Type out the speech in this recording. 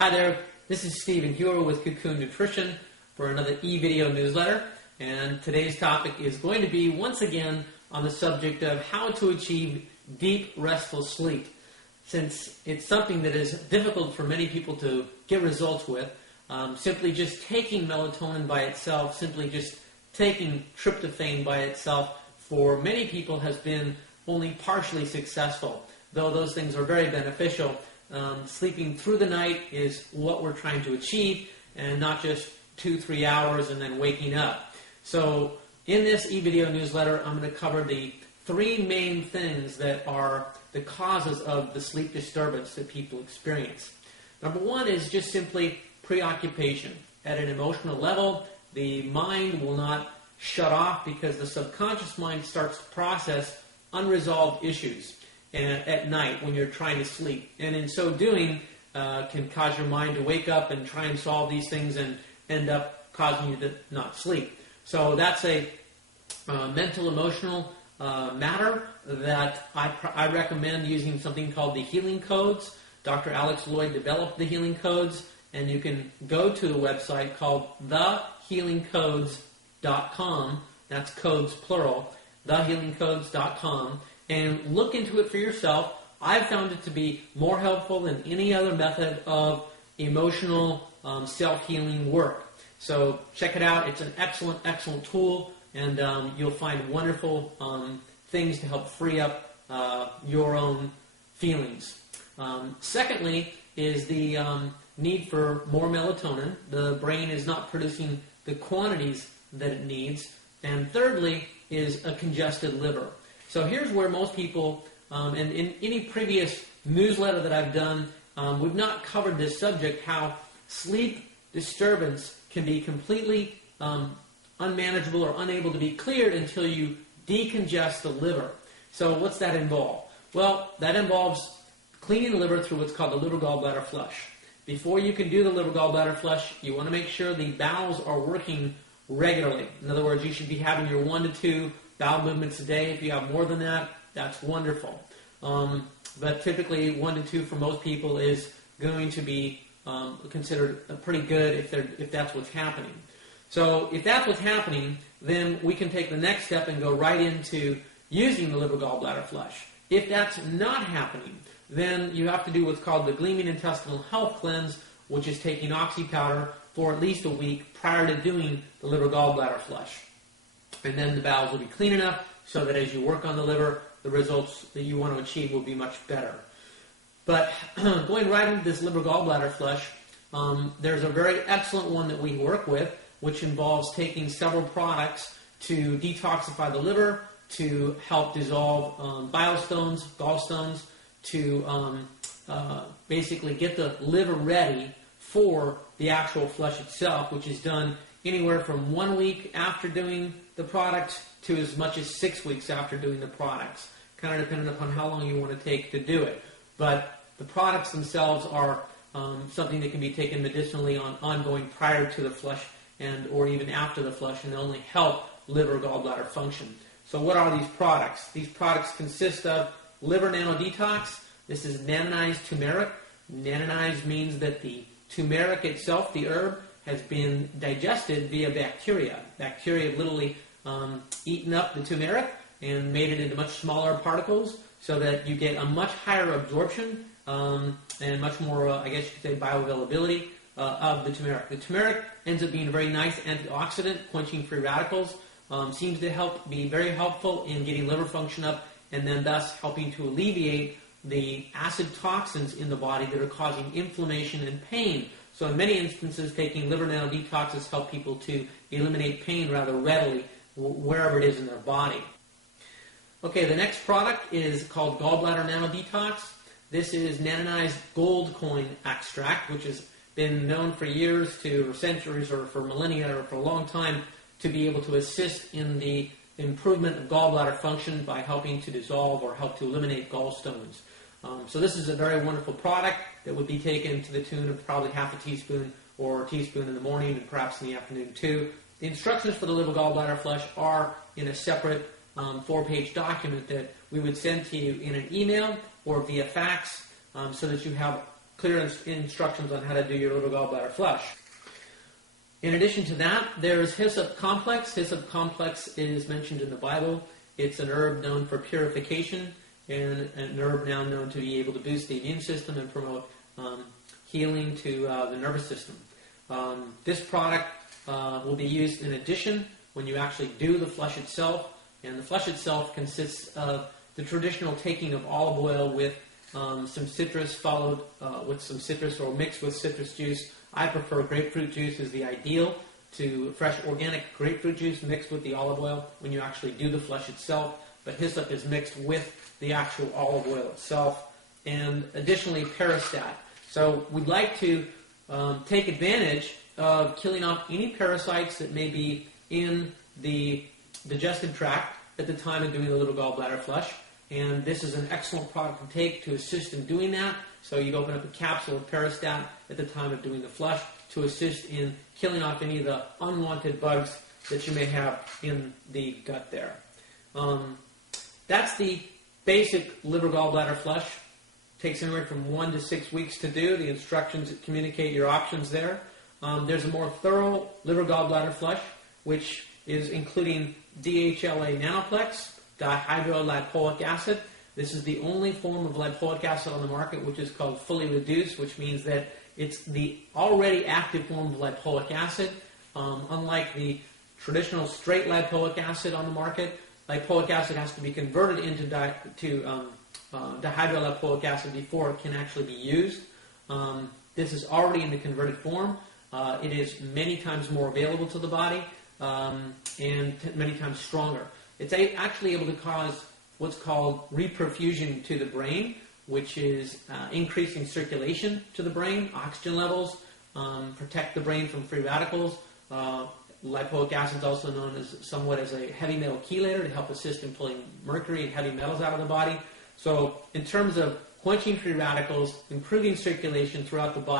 Hi there, this is Stephen Hewer with Cocoon Nutrition for another eVideo newsletter. And today's topic is going to be, once again, on the subject of how to achieve deep, restful sleep. Since it's something that is difficult for many people to get results with, simply just taking melatonin by itself, simply just taking tryptophan by itself, for many people has been only partially successful. Though those things are very beneficial, sleeping through the night is what we're trying to achieve, and not just 2-3 hours and then waking up. So in this eVideo newsletter, I'm going to cover the 3 main things that are the causes of the sleep disturbance that people experience. Number 1 is just simply preoccupation. At an emotional level, the mind will not shut off because the subconscious mind starts to process unresolved issues at night when you're trying to sleep. And in so doing, can cause your mind to wake up and try and solve these things and end up causing you to not sleep. So that's a mental, emotional matter that I recommend using something called the healing codes. Dr. Alex Lloyd developed the healing codes, and you can go to a website called thehealingcodes.com. That's codes plural, thehealingcodes.com. And look into it for yourself. I've found it to be more helpful than any other method of emotional self-healing work. So check it out. It's an excellent, excellent tool, and you'll find wonderful things to help free up your own feelings. Secondly is the need for more melatonin. The brain is not producing the quantities that it needs. And thirdly is a congested liver. So here's where most people, and in any previous newsletter that I've done, we've not covered this subject, how sleep disturbance can be completely unmanageable or unable to be cleared until you decongest the liver. So what's that involve? Well, that involves cleaning the liver through what's called the liver gallbladder flush. Before you can do the liver gallbladder flush, you want to make sure the bowels are working regularly. In other words, you should be having your 1 to 2 bowel movements a day. If you have more than that, that's wonderful. But typically 1 to 2 for most people is going to be considered pretty good if that's what's happening. So if that's what's happening, then we can take the next step and go right into using the liver gallbladder flush. If that's not happening, then you have to do what's called the Gleaming Intestinal Health Cleanse, which is taking oxy powder for at least a week prior to doing the liver gallbladder flush. And then the bowels will be clean enough so that as you work on the liver, the results that you want to achieve will be much better. But going right into this liver gallbladder flush, there's a very excellent one that we work with, which involves taking several products to detoxify the liver, to help dissolve bile stones, gallstones, to basically get the liver ready for the actual flush itself, which is done anywhere from 1 week after doing the product to as much as 6 weeks after doing the products, kind of depending upon how long you want to take to do it. But the products themselves are something that can be taken medicinally ongoing prior to the flush or even after the flush, and they only help liver gallbladder function. So what are these products? These products consist of Liver Nano Detox. This is nanonized turmeric. Nanonized means that the turmeric itself, the herb, has been digested via bacteria. Bacteria have literally eaten up the turmeric and made it into much smaller particles so that you get a much higher absorption and much more, I guess you could say, bioavailability of the turmeric. The turmeric ends up being a very nice antioxidant, quenching free radicals, seems to be very helpful in getting liver function up, and then thus helping to alleviate the acid toxins in the body that are causing inflammation and pain. So in many instances, taking Liver Nano Detox has helped people to eliminate pain rather readily wherever it is in their body. Okay, the next product is called Gallbladder Nano Detox. This is nanonized gold coin extract, which has been known for years or centuries or for millennia or for a long time to be able to assist in the improvement of gallbladder function by helping to dissolve or help to eliminate gallstones. So this is a very wonderful product that would be taken to the tune of probably half a teaspoon or a teaspoon in the morning and perhaps in the afternoon too. The instructions for the liver gallbladder flush are in a separate 4-page document that we would send to you in an email or via fax so that you have clear instructions on how to do your little gallbladder flush. In addition to that, there's hyssop complex. Hyssop complex is mentioned in the Bible. It's an herb known for purification and an herb now known to be able to boost the immune system and promote healing to the nervous system. This product will be used in addition when you actually do the flush itself. And the flush itself consists of the traditional taking of olive oil with some citrus followed with some citrus or mixed with citrus juice. I prefer grapefruit juice is the ideal, to fresh organic grapefruit juice mixed with the olive oil when you actually do the flush itself. But hyssop is mixed with the actual olive oil itself. And additionally, Peristat. So we'd like to take advantage of killing off any parasites that may be in the digestive tract at the time of doing the little gallbladder flush. And this is an excellent product to take to assist in doing that. So you'd open up a capsule of Peristat at the time of doing the flush to assist in killing off any of the unwanted bugs that you may have in the gut there. That's the basic liver gallbladder flush. Takes anywhere from 1 to 6 weeks to do. The instructions communicate your options there. There's a more thorough liver gallbladder flush, which is including DHLA Nanoplex, dihydrolipoic acid. This is the only form of lipoic acid on the market which is called fully reduced, which means that it's the already active form of lipoic acid. Unlike the traditional straight lipoic acid on the market, lipoic acid has to be converted into dihydrolipoic acid before it can actually be used. This is already in the converted form. It is many times more available to the body and many times stronger. It's actually able to cause what's called reperfusion to the brain, which is increasing circulation to the brain, oxygen levels, protect the brain from free radicals. Lipoic acid is also known as somewhat as a heavy metal chelator to help assist in pulling mercury and heavy metals out of the body. So in terms of quenching free radicals, improving circulation throughout the body,